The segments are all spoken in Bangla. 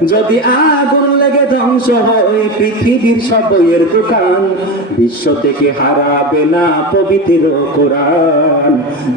যদি আগুন লেগে ধ্বংস হয় পৃথিবীর সব বইয়ের দোকান, বিশ্ব থেকে হারাবে না পবিত্র কোরআন,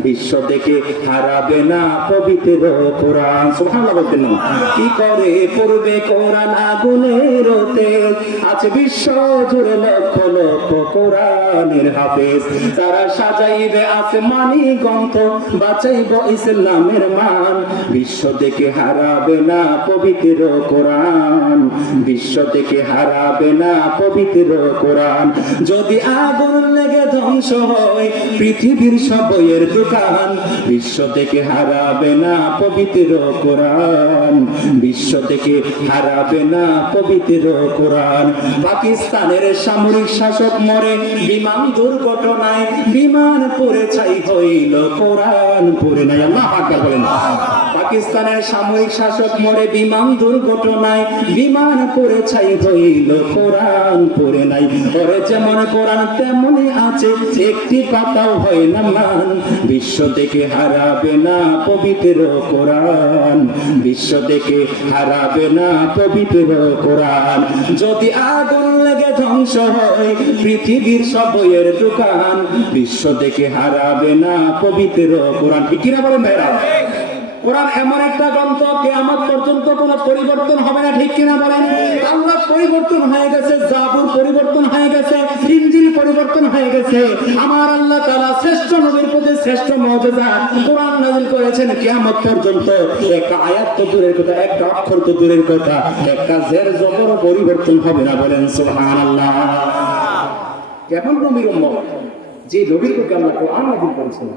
বিশ্ব থেকে হারাবে না পবিত্র কোরআন। সুবহানাল্লাহ বলতেন না? কি করে পড়বে কোরআন আগুনের তেজ, আছে বিশ্ব জুড়ে লক্ষ লক্ষ কোরআনের হাফেজ, তারা সাজাইবে আসমানি গ্রন্থ, বাঁচাইব ইসলামের মান, বিশ্ব থেকে হারাবে না পবিত্র কোরআন, বিশ্ব থেকে হারাবে না পবিত্র কোরআন। যদি আগুন লেগে ধ্বংস হয় পৃথিবীর সব বইয়ের দোকান, বিশ্ব থেকে হারাবে না পবিত্র কোরআন, বিশ্ব থেকে হারাবে না পবিত্র কোরআন। পাকিস্তানের সামরিক শাসক মরে বিমান দুর্ঘটনায়, বিমান পড়ে ছাই হইল কোরআন পড়ে নাই। আল্লাহু আকবার বলেন। পাকিস্তানের সামরিক শাসক মরে বিমান দুর্ঘটনায়, বিমান পড়ে ছাই হইল কোরআন পড়ে নাই। ওরে যেমন কোরআন তেমনই আছে, একটি পাতাও হয় না মান, বিশ্ব থেকে হারাবে না পবিত্র কোরআন, বিশ্ব থেকে হারাবে না পবিত্র কোরআন। যদি আগুন লেগে ধ্বংস হয় পৃথিবীর সব বইয়ের দোকান, বিশ্ব থেকে হারাবে না পবিত্র কোরআন। ঠিক কিনা বলেন ভাইরা? কোরআন এমন একটা গ্রন্থ, কিয়ামত পর্যন্ত কোনো পরিবর্তন হবে না। ঠিক কিনা বলেন? আল্লাহ পরিবর্তন হয়ে গেছে, জাবুর পরিবর্তন হয়ে গেছে, ইনজিল পরিবর্তন হয়ে গেছে। আমার আল্লাহ তাআলা শ্রেষ্ঠ নবীর প্রতি শ্রেষ্ঠ মুজিজা কোরআন নাযিল করেছেন। কিয়ামত পর্যন্ত একটা আয়াত তো দূরের কথা, একটা অক্ষর তো দূরের কথা, একটা জের জবর পরিবর্তন হবে না। বলেন সুবহানাল্লাহ। কেমন নবীর উম্মত, যে নবীর প্রতি আল্লাহ কোরআন নাযিল করেছেন,